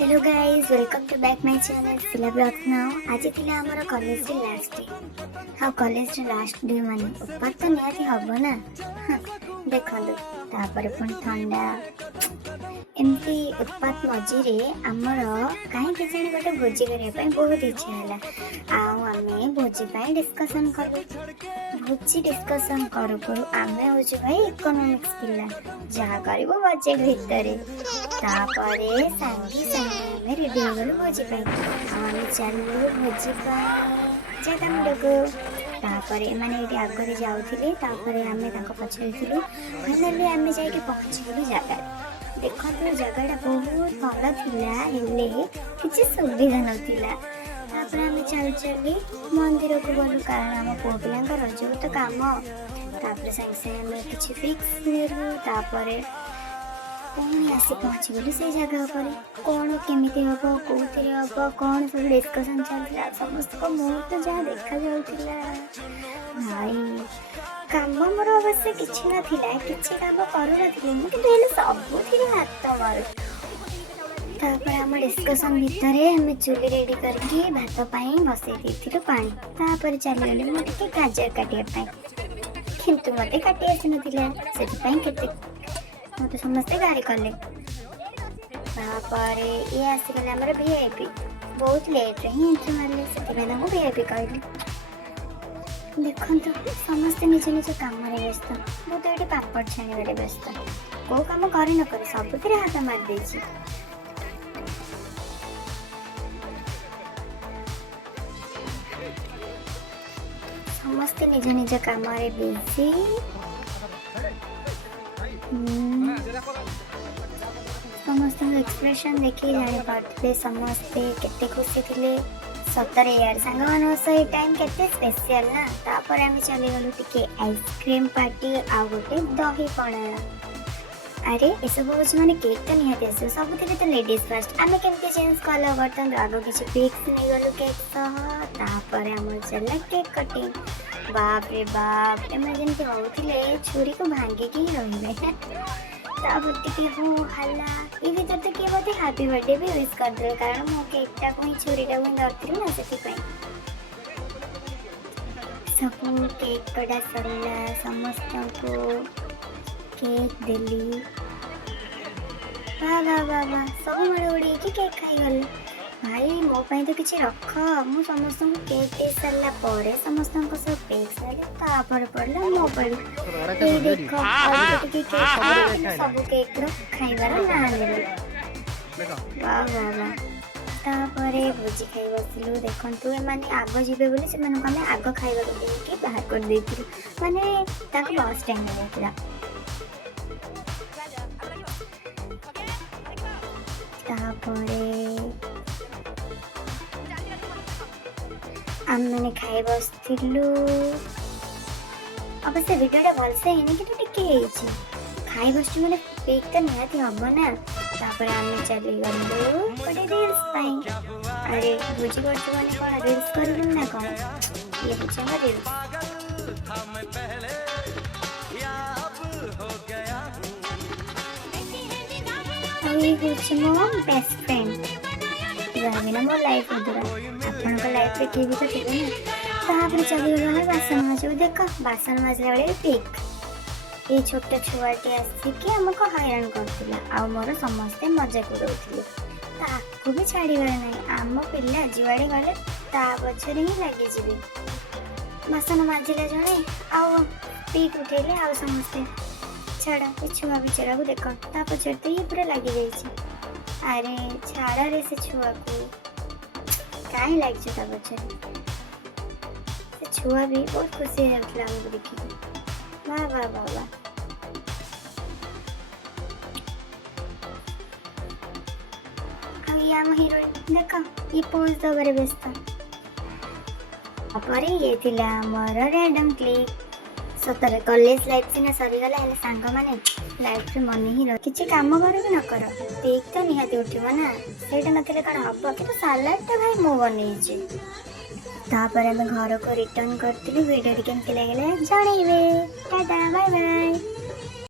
Hello guys welcome to back my channel Sila blogs now आज थिला हमर कॉलेज रे लास्ट डे हां कॉलेज रे लास्ट डे माने उत्पात तो नियाती हबो ना देखंदु तापर पुणी ठंडा एमती उत्पात मझिरे आमर कहीं किसी गोटे भोजी करने बहुत इच्छा है आमे भोजी डिस्कसन करूँ भोजी डिस्कसन करू करू आमे हूँ भाई इकोनॉमिक्स पिला जहाँ कर बजेट भितर तापरे सांगे सांगे रेडी हो गलु भोजी आमे चलू भोजी जगह को तापरे माने ये आगे जाऊे आमे पचार फाइनाली आमे जाके पहुँची गलु जगह देखो जगह बहुत भल था किसी सुविधा नाला आम चल चली मंदिर को गलु कारण आम पुओ पिला रज तो कम तापर सागे सागे किसी फिक्स नेलु पुणी आसी पहुँची गलु से जगह पर कौन केमी हम कौन हम कौन सब डिस्कसन चलता समस्त को मुँह तो जहाँ देखा जाऊला भाई काम मोर अवश्य किसी नाला किसी काम करूँ सबुथ हाथ मार तापर आम डिस्कसन भितर आम चूली रेडी करके भात बसई देलु पानी तापर चलीगली मुझे गाजर काटापी किंतु मत काटी आसी ना मत समस्ते गाड़ी कले ये आसीगले आमर वीआईपी बहुत लेट रे ही एंट्री मारे से वीआईपी कहली देखो समस्ते निज निज कम व्यस्त बहुत ये पापड़ छाण व्यस्त कौ कम कर न कर सब हाथ मारिदे समस्ते निज निज कम बिजी समस्त एक्सप्रेशन देखिए जानी पार्थे समस्ते केते खुशी थिले सतरे यार सांग मान सही टाइम केते स्पेशल ना तापर आम चली गलु टिके आइसक्रीम पार्टी आ गोटे दही पणा अरे ये सब हूँ मैंने केक तो निहाती आस सब तो लेडीज फर्स्ट आम केमती चेंज कल बर्तन आग किसी पिक्स नहीं गलु केक सह आम चलला केक कटिंग बाप रे बाप एम जमी होते छुरी को भांगिक ही रही टे हो हल्ला ये भर तो किए मत हापी बर्थडे भी विश करदे कारण मो केकटा को ही छुरीटा को धरती ना से सब केक कटा सरला समस्त को केक देली वाह वाह वाह वाह सब मड़ उड़ी केक खाईगले भाई मो तो किसी रख मु समस्त को केक दे सारा पर समस्त सब पेक सारे पड़ला मो पड़ी देख सब केक खाइबार ना वाह वाह वाह तापर भोजी खाई बसलु देखु एम आग जी बोली आग खाइबा देके बाहर कर देथिलु माने ताको बस टाइम होता आम मैंने खाई बसलु अवश्य भिडियोटा भलसे है कि टिके खाई बस मैंने पेक तो निहाती हम ना तापर आम चली गलु गोटे रिल्स अरे बुझी पड़े मैंने कौन रिल्स करूँ ना कौन ये बुझे हम रिल्स मो बेस्ट फ्रेंड जहाँ ना मो लाइफ आपण लाइफ रे किए भी तो थे ना चली गला बासन मजू देख बासन मजला बेले पिक ये छोट छुआटे आसिकी आमको हैरान कर मोर समस्ते मजा कर भी छाड़बार ना आम पिला जुआड़े गले पचर ही लगे बासन मजिला जड़े पिक उठेले आ समस्ते छाड़ ये छुआ बिचारा को देख पचर तो ये पूरा लगी जाइए अरे छाड़ा रे से छुआ को कहीं लगे पचर से छुआ भी बहुत खुशी होता आमको देखिए वाह वाह वाह वाह आम हिरोइन देख ये पोज दबारे व्यस्त ये थिला मोर रैंडम क्लिप सतरे कॉलेज लाइफ सीना सरीगला सांग मैंने लाइफ रे मन ही किसी कम कर भी न कर केक तो निहाती उठिब ना सेटा नथिले कौन हम कि सालाडटा भाई मो बनई तापर आम घर को रिटर्न करती वीडियो केमती लगे जनइबे टाटा बाय बाय।